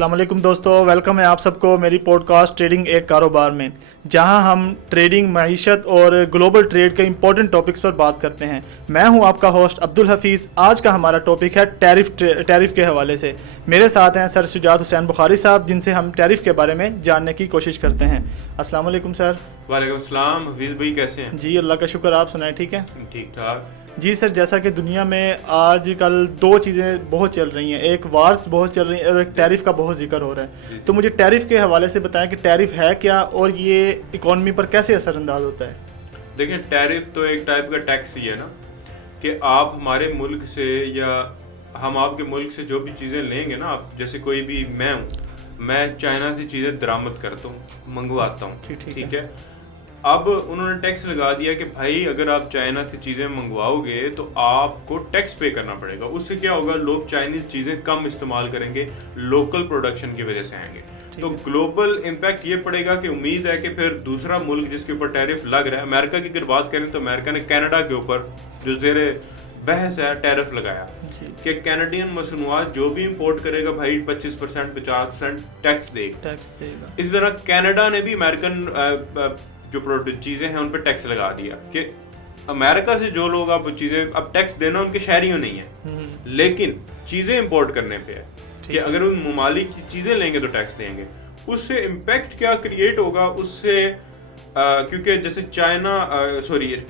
अस्सलाम वालेकुम दोस्तों, वेलकम है आप सबको मेरी पॉडकास्ट ट्रेडिंग एक कारोबार में, जहां हम ट्रेडिंग, मईशत और ग्लोबल ट्रेड के इंपॉर्टेंट टॉपिक्स पर बात करते हैं। मैं हूं आपका होस्ट अब्दुल हफीज़। आज का हमारा टॉपिक है टैरिफ के हवाले से। मेरे साथ हैं सर शुजात हुसैन बुखारी साहब, जिनसे हम टैरिफ के बारे में जानने की कोशिश करते हैं। अस्सलाम वालेकुम सर। वालेकुम सलाम। हफीज़ भाई कैसे हैं? जी अल्लाह का शुक्र, आप सुनाएं ठीक है? ठीक ठाक। जी सर, जैसा कि दुनिया में आजकल दो चीज़ें बहुत चल रही हैं, एक वार बहुत चल रही है और एक टैरिफ का बहुत जिक्र हो रहा है। तो मुझे टैरिफ के हवाले से बताएं कि टैरिफ है क्या और ये इकॉनमी पर कैसे असरअंदाज होता है? देखें, टैरिफ तो एक टाइप का टैक्स ही है ना, कि आप हमारे मुल्क से या हम आपके मुल्क से जो भी चीज़ें लेंगे ना, आप जैसे कोई भी मैं चाइना से चीज़ें दरामद करता हूँ, मंगवाता हूँ, ठीक है। अब उन्होंने टैक्स लगा दिया कि भाई अगर आप चाइना से चीज़ें मंगवाओगे तो आपको टैक्स पे करना पड़ेगा। उससे क्या होगा, लोग चाइनीज़ चीज़ें कम इस्तेमाल करेंगे, लोकल प्रोडक्शन की वजह से आएंगे। तो ग्लोबल इम्पैक्ट ये पड़ेगा कि उम्मीद है कि फिर दूसरा मुल्क जिसके ऊपर टैरिफ लग रहा है, अमेरिका की अगर बात करें तो अमेरिका ने कनाडा के ऊपर जो ज़ेरे बहस है टैरिफ लगाया कि कैनेडियन मसनूआत जो भी इंपोर्ट करेगा भाई 25% 50% टैक्स देगा। इसी तरह कनाडा ने भी अमेरिकन जो चीज़ें हैं उन पर टैक्स लगा दिया कि अमेरिका से जो लोग अब चीज़ें अब टैक्स देना उनके शहरियों नहीं है, लेकिन चीज़ें इंपोर्ट करने पे है कि अगर उन ममालिक की चीज़ें लेंगे तो टैक्स देंगे। उससे इम्पैक्ट क्या क्रिएट होगा, उससे क्योंकि जैसे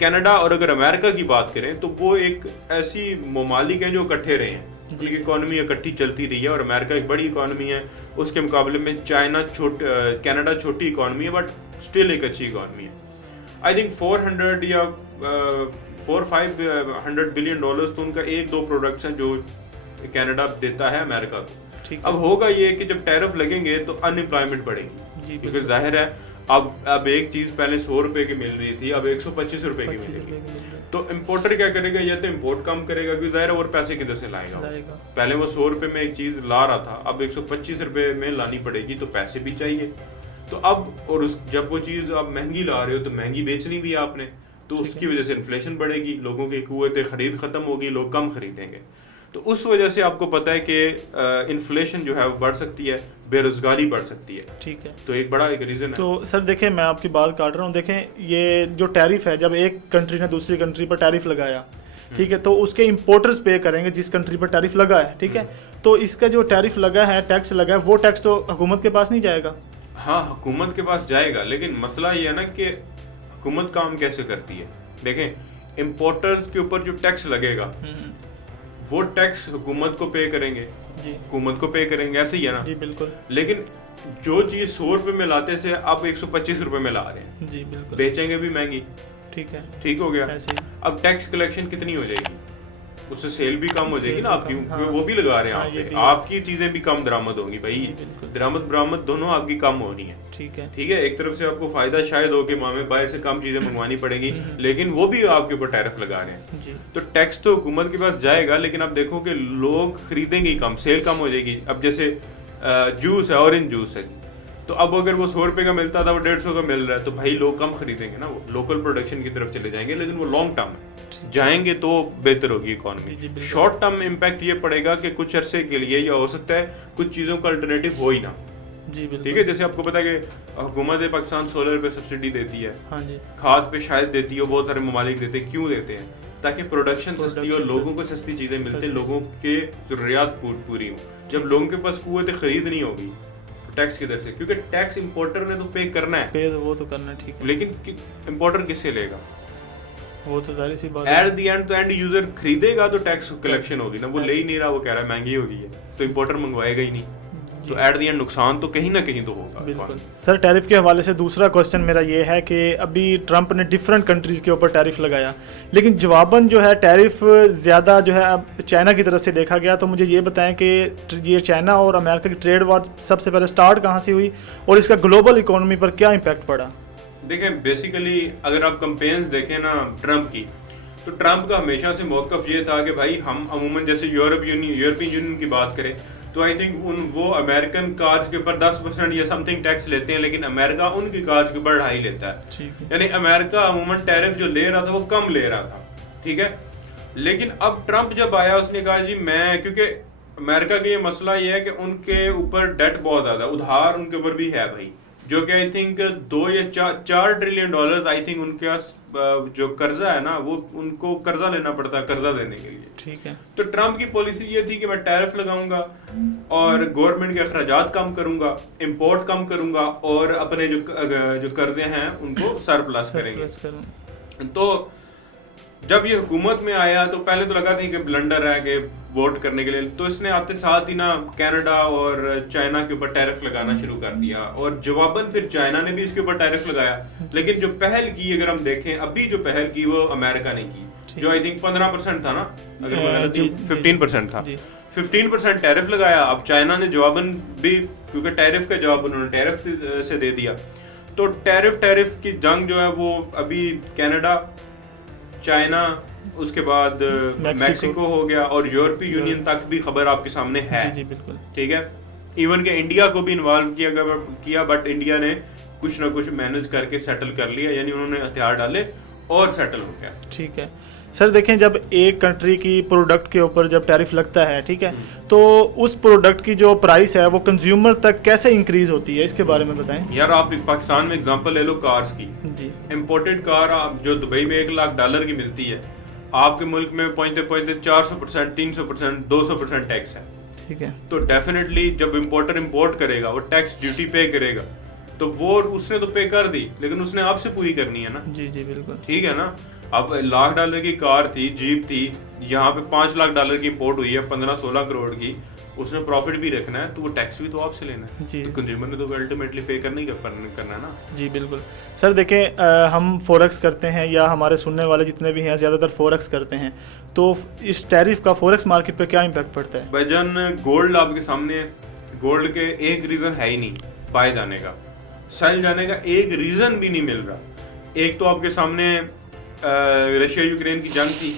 कनाडा और अगर अमेरिका की बात करें तो वो एक ऐसी ममालिक हैं जो इकट्ठे रहे हैं, उनकी इकॉनमी इकट्ठी चलती रही है और अमेरिका एक बड़ी इकॉनमी है, उसके मुकाबले में कनाडा छोटी इकॉनमी है बट स्टिल एक अच्छी इकॉनमी है। आई थिंक 400 या 400-500 बिलियन डॉलर्स तो उनका एक दो प्रोडक्ट्स हैं जो कनाडा देता है अमेरिका को। अब होगा ये कि जब टैरिफ लगेंगे तो अनएम्प्लॉयमेंट बढ़ेगी, क्योंकि जाहिर है अब एक चीज़ पहले 100 रुपए की मिल रही थी, अब 125 रुपए की मिलेगी। तो इम्पोर्टर क्या करेगा, या तो इम्पोर्ट कम करेगा क्योंकि जाहिर है और पैसे किधर से लाएगा। पहले वो 100 रुपए में एक चीज़ ला रहा था, अब 125 रुपए में लानी पड़ेगी, तो पैसे भी चाहिए। तो अब और जब वो चीज़ आप महंगी ला रहे हो तो महंगी बेचनी भी है आपने, तो उसकी वजह से इन्फ्लेशन बढ़ेगी, लोगों की कुव्वत खरीद ख़त्म होगी, लोग कम खरीदेंगे। तो उस वजह से आपको पता है कि इन्फ्लेशन जो है वो बढ़ सकती है, बेरोजगारी बढ़ सकती है। ठीक है, तो एक बड़ा एक रीज़न है। तो सर देखें, मैं आपकी बात काट रहा हूँ। देखें, ये जो टैरिफ है, जब एक कंट्री ने दूसरी कंट्री पर टैरिफ लगाया, ठीक है, तो उसके इंपोर्टर्स पे करेंगे जिस कंट्री पर टैरिफ लगा है, ठीक है। तो इसका जो टैरिफ लगा है, टैक्स लगा है, वो टैक्स तो हुकूमत के पास नहीं जाएगा। हाँ, हुकूमत के पास जाएगा, लेकिन मसला ये है ना कि हुकूमत काम कैसे करती है। देखें, इम्पोर्टर्स के ऊपर जो टैक्स लगेगा वो टैक्स हुकूमत को पे करेंगे, हुकूमत को पे करेंगे, ऐसे ही है ना? जी बिल्कुल। लेकिन जो चीज़ 100 रुपए में लाते से अब 125 रुपए में ला रहे हैं, जी बिल्कुल, बेचेंगे भी महंगी। ठीक है, ठीक हो गया। अब टैक्स कलेक्शन कितनी हो जाएगी, उससे सेल भी कम हो जाएगी ना आपकी। हाँ, वो भी लगा रहे हैं आप पे, आपकी चीजें भी कम दरामद होंगी भाई, दरामद बरामद दोनों आपकी कम होनी है। ठीक है, एक तरफ से आपको फायदा शायद हो कि मामे बाहर से कम चीजें मंगवानी पड़ेगी, लेकिन वो भी आपके ऊपर टैरिफ लगा रहे हैं। तो टैक्स तो हुकूमत के पास जाएगा, लेकिन आप देखो कि लोग खरीदेंगे कम, सेल कम हो जाएगी। अब जैसे जूस है, ऑरेंज जूस है, तो अब अगर वो 100 रुपए का मिलता था वो 150 का मिल रहा है, तो भाई लोग कम खरीदेंगे ना, वो लोकल प्रोडक्शन की तरफ चले जाएंगे। लेकिन वो लॉन्ग टर्म जाएंगे तो बेहतर होगी इकॉनमी। शॉर्ट टर्म इम्पैक्ट ये पड़ेगा कि कुछ अरसे के लिए, या हो सकता है कुछ चीज़ों का अल्टरनेटिव हो ही ना। ठीक है, जैसे आपको पता है कि हुकूमत पाकिस्तान सोलर पे सब्सिडी देती है, खाद पे शायद देती है, बहुत सारे ममालिक देते हैं। क्यों देते हैं? ताकि प्रोडक्शन सस्ती हो, लोगों को सस्ती चीज़ें मिलती, लोगों के ज़रूरियात पूरी हो। जब लोगों के पास कुव्वत खरीद नहीं होगी, टैक्स किधर से? क्योंकि टैक्स इंपोर्टर ने तो पे करना है, वो तो करना है, ठीक है, लेकिन इंपोर्टर किससे लेगा? वो तो जाहिर सी बात है, एट द एंड तो एंड यूजर खरीदेगा तो टैक्स कलेक्शन होगी ना। वो ले ही नहीं रहा, वो कह रहा है महंगी होगी है, तो इंपोर्टर मंगवाएगा ही नहीं, तो एट द एंड नुकसान तो कहीं ना कहीं तो होगा। बिल्कुल सर, टैरिफ के हवाले से दूसरा क्वेश्चन मेरा ये है कि अभी ट्रंप ने डिफरेंट कंट्रीज़ के ऊपर टैरिफ लगाया, लेकिन जवाबन जो है टैरिफ ज़्यादा जो है अब चाइना की तरफ से देखा गया। तो मुझे ये बताएं कि ये चाइना और अमेरिका की ट्रेड वॉर सबसे पहले स्टार्ट कहाँ से हुई और इसका ग्लोबल इकोनॉमी पर क्या इम्पैक्ट पड़ा? देखें, बेसिकली अगर आप कंपेन्स देखें ना ट्रंप की, तो ट्रंप का हमेशा से मौक़िफ़ ये था कि भाई हम अमूमन जैसे यूरोपियन यूनियन की बात करें तो आई थिंक वो अमेरिकन कार्स के ऊपर 10% या समथिंग टैक्स लेते हैं, लेकिन अमेरिका उनकी कार्स के ऊपर 2.5 लेता है। यानी अमेरिका अमूमन टैरिफ जो ले रहा था वो कम ले रहा था, ठीक है। लेकिन अब ट्रंप जब आया उसने कहा जी मैं, क्योंकि अमेरिका का ये मसला ये है कि उनके ऊपर डेट बहुत ज़्यादा, उधार उनके ऊपर भी है भाई, जो कि आई थिंक 2 या 4 ट्रिलियन डॉलर आई थिंक उनके पास जो कर्जा है ना, वो उनको कर्जा लेना पड़ता है कर्जा देने के लिए। ठीक है। तो ट्रम्प की पॉलिसी ये थी कि मैं टैरिफ लगाऊंगा और गवर्नमेंट के अखराजात कम करूंगा, इंपोर्ट कम करूंगा और अपने जो कर्जे हैं उनको सरप्लस करेंगे। तो जब ये हुकूमत में आया तो पहले तो लगा था कि ब्लंडर है कि वोट करने के लिए, तो इसने आते साथ ही ना कनाडा और चाइना के ऊपर टैरिफ लगाना शुरू कर दिया और जवाबन फिर चाइना ने भी इसके ऊपर टैरिफ लगाया। लेकिन जो पहल की अगर हम देखें, अभी जो पहल की वो अमेरिका ने की, जो आई थिंक 15% था ना, अगर 15% था, 15% टैरिफ लगाया। अब चाइना ने जवाबन भी, क्योंकि टैरिफ का जवाब उन्होंने टैरिफ से दे दिया, तो टैरिफ की जंग जो है वो अभी कनाडा, चाइना, उसके बाद मैक्सिको हो गया और यूरोपीय यूनियन तक भी खबर आपके सामने है। जी बिल्कुल। ठीक है, इवन के इंडिया को भी इन्वॉल्व किया बट इंडिया ने कुछ ना कुछ मैनेज करके सेटल कर लिया, यानी उन्होंने हथियार डाले और सेटल हो गया। ठीक है सर, देखें जब एक कंट्री की प्रोडक्ट के ऊपर जब टैरिफ लगता है, ठीक है, तो उस प्रोडक्ट की जो प्राइस है वो कंज्यूमर तक कैसे इंक्रीज होती है, इसके बारे में बताएं। यार आप पाकिस्तान में एग्जांपल ले लो कार्स की। जी। इम्पोर्टेड कार जो दुबई में $1,00,000 की मिलती है, आपके मुल्क में पहुंचते 400%, 300%, 200% टैक्स है। ठीक है। तो डेफिनेटली जब इम्पोर्टर इम्पोर्ट करेगा, वो टैक्स ड्यूटी पे करेगा, तो वो उसने तो पे कर दी, लेकिन उसने आपसे पूरी करनी है ना। जी जी बिल्कुल। ठीक है ना। अब $1,00,000 की कार थी, जीप थी, यहाँ पे $5,00,000 की इंपोर्ट हुई है, 15-16 करोड़ की, उसने प्रॉफिट भी रखना है, तो वो टैक्स भी तो आपसे लेना है। जी। तो कंज्यूमर ने तो अल्टीमेटली पे करना है ना। जी बिल्कुल। सर देखें, हम फॉरेक्स करते हैं या हमारे सुनने वाले जितने भी हैं ज़्यादातर फॉरेक्स करते हैं, तो इस टैरिफ का फॉरेक्स मार्केट पे क्या इम्पैक्ट पड़ता है? भाईजान गोल्ड आपके सामने, गोल्ड के एक रीज़न है ही नहीं पाए जाने का, सेल जाने का एक रीज़न भी नहीं मिल रहा। एक तो आपके सामने रशिया यूक्रेन की जंग थी,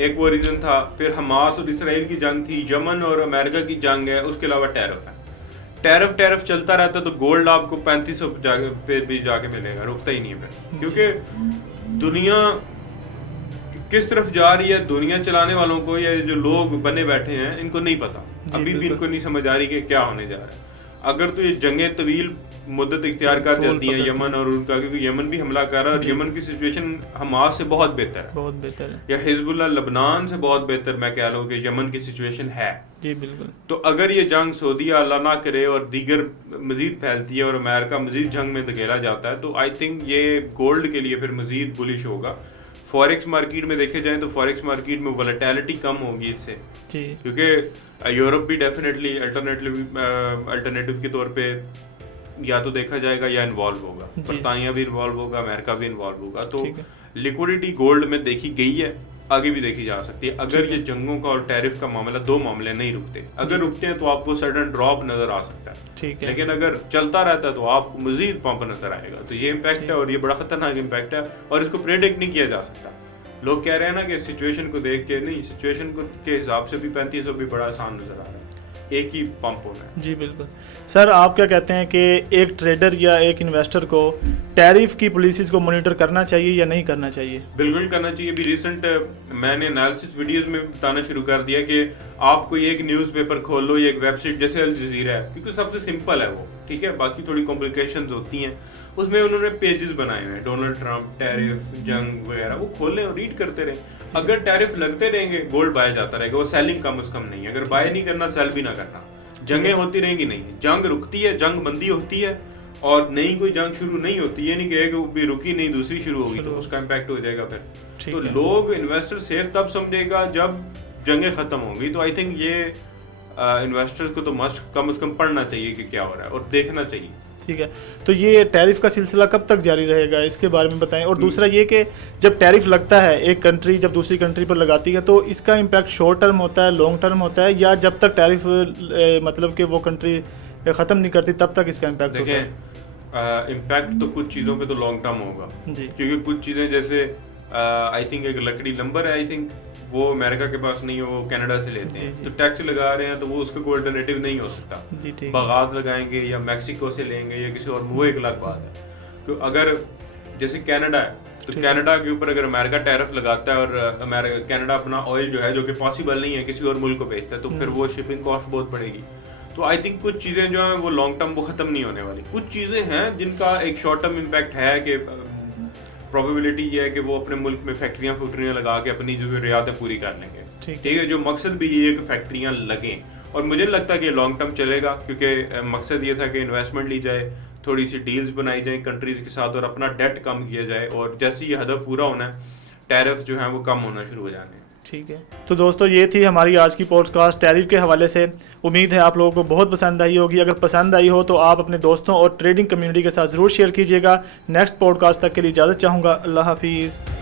एक वो रीज़न था, फिर हमास और इसराइल की जंग थी, यमन और अमेरिका की जंग है, उसके अलावा टैरिफ है। टैरिफ चलता रहता तो गोल्ड आपको 3500 पे भी जाके मिलेगा, रुकता ही नहीं है फिर, क्योंकि दुनिया किस तरफ जा रही है, दुनिया चलाने वालों को या जो लोग बने बैठे हैं इनको नहीं पता, अभी भी इनको नहीं समझ आ रही कि क्या होने जा रहा है। अगर तो ये जंगें तवील मुद्दत इख्तियार कर जाती है यमन और उनका, क्योंकि यमन भी हमला कर रहा है और यमन की सिचुएशन हमास से बहुत बेहतर है, या हिजबुल्लाह लबनान से बहुत बेहतर मैं कह लूँ कि यमन की सिचुएशन है। जी बिल्कुल। तो अगर ये जंग सऊदीया अल्लाह ना करे और दीगर मजीद फैलती है और अमेरिका मजीद जंग में धकेला जाता है, तो आई थिंक ये गोल्ड के लिए फिर मजीद बुलिश होगा। फॉरेक्स मार्केट में देखे जाए तो फॉरेक्स मार्केट में वोलेटिलिटी कम होगी इससे, क्योंकि यूरोप भी डेफिनेटली अल्टरनेटिव के तौर पे या तो देखा जाएगा या इन्वॉल्व होगा, बरतानिया भी इन्वॉल्व होगा, अमेरिका भी इन्वॉल्व होगा। तो लिक्विडिटी गोल्ड में देखी गई है, आगे भी देखी जा सकती है अगर ये जंगों का और टैरिफ का मामला, दो मामले नहीं रुकते। अगर रुकते हैं तो आपको सडन ड्रॉप नजर आ सकता है, ठीक है, लेकिन अगर चलता रहता है तो आपको मजीद पंप नजर आएगा। तो ये इम्पैक्ट है और ये बड़ा खतरनाक इम्पैक्ट है और इसको प्रेडिक्ट नहीं किया जा सकता। लोग कह रहे हैं ना कि सिचुएशन को देख के नहीं, सिचुएशन के हिसाब से भी 3500 भी बड़ा आसान नजर आ रहा है, एक ही पंप होना है। जी बिल्कुल। सर आप क्या कहते हैं कि एक ट्रेडर या एक इन्वेस्टर को टैरिफ की पॉलिसीज को मॉनिटर करना चाहिए या नहीं करना चाहिए? बिल्कुल करना चाहिए। अभी रिसेंट मैंने एनालिसिस वीडियोस में बताना शुरू कर दिया कि आप कोई एक न्यूज़पेपर खोल लो या एक वेबसाइट जैसे अल जज़ीरा है, क्योंकि सबसे सिंपल है वो, ठीक है, बाकी थोड़ी कॉम्प्लिकेशंस होती हैं, उसमें उन्होंने पेजेस बनाए हुए हैं, डोनाल्ड ट्रंप, टैरिफ, जंग वगैरह, वो खोल लें और रीड करते रहें। अगर टैरिफ लगते रहेंगे गोल्ड बाय जाता रहेगा, वो सेलिंग कम से कम नहीं है। अगर बाय नहीं करना, सेल भी ना करना, जंगें होती रहेंगी नहीं, जंग रुकती है, जंग बंदी होती है और नई कोई जंग शुरू नहीं होती, ये नहीं कि एक भी रुकी नहीं दूसरी शुरू होगी तो उसका इम्पैक्ट हो जाएगा फिर। तो लोग इन्वेस्टर सेफ तब समझेगा जब जंगें खत्म होंगी। तो आई थिंक ये इन्वेस्टर्स को तो मस्ट कम से कम पढ़ना चाहिए कि क्या हो रहा है और देखना चाहिए। ठीक है, तो ये टैरिफ का सिलसिला कब तक जारी रहेगा, इसके बारे में बताएं। और दूसरा ये कि जब टैरिफ लगता है, एक कंट्री जब दूसरी कंट्री पर लगाती है, तो इसका इम्पैक्ट शॉर्ट टर्म होता है, लॉन्ग टर्म होता है, या जब तक टैरिफ मतलब कि वो कंट्री ख़त्म नहीं करती तब तक इसका इम्पैक्ट होता है? इम्पैक्ट तो कुछ चीज़ों पे तो लॉन्ग टर्म होगा जी, क्योंकि कुछ चीज़ें जैसे आई थिंक एक लकड़ी लंबर है, आई थिंक वो अमेरिका के पास नहीं है, वो कनाडा से लेते हैं, तो टैक्स लगा रहे हैं, तो वो उसका कोई अल्टरनेटिव नहीं हो सकता। बागात लगाएंगे या मैक्सिको से लेंगे या किसी और, वो एक अलग बात है। तो अगर जैसे कनाडा है, तो कनाडा के ऊपर अगर अमेरिका टैरिफ लगाता है और कनाडा अपना ऑयल जो है, जो कि पॉसिबल नहीं है, किसी और मुल्क को बेचता है, तो फिर वो शिपिंग कॉस्ट बहुत बढ़ेगी। तो आई थिंक कुछ चीज़ें जो हैं वो लॉन्ग टर्म वो ख़त्म नहीं होने वाली। कुछ चीज़ें हैं जिनका एक शॉर्ट टर्म इम्पैक्ट है कि प्रोबेबिलिटी ये है कि वो अपने मुल्क में फैक्ट्रियाँ लगा के अपनी जो ज़रूरियातें पूरी कर लेंगे। ठीक है, जो मकसद भी ये है कि फैक्ट्रियाँ लगें, और मुझे लगता है कि लॉन्ग टर्म चलेगा, क्योंकि मकसद ये था कि इन्वेस्टमेंट ली जाए, थोड़ी सी डील्स बनाई जाए कंट्रीज़ के साथ और अपना डेट कम किया जाए, और जैसे ये हदफ पूरा होना है टैरिफ जो है वो कम होना शुरू हो जाने हैं। ठीक है, तो दोस्तों ये थी हमारी आज की पॉडकास्ट टैरिफ के हवाले से। उम्मीद है आप लोगों को बहुत पसंद आई होगी। अगर पसंद आई हो तो आप अपने दोस्तों और ट्रेडिंग कम्युनिटी के साथ ज़रूर शेयर कीजिएगा। नेक्स्ट पॉडकास्ट तक के लिए इजाज़त चाहूँगा। अल्लाह हाफिज़।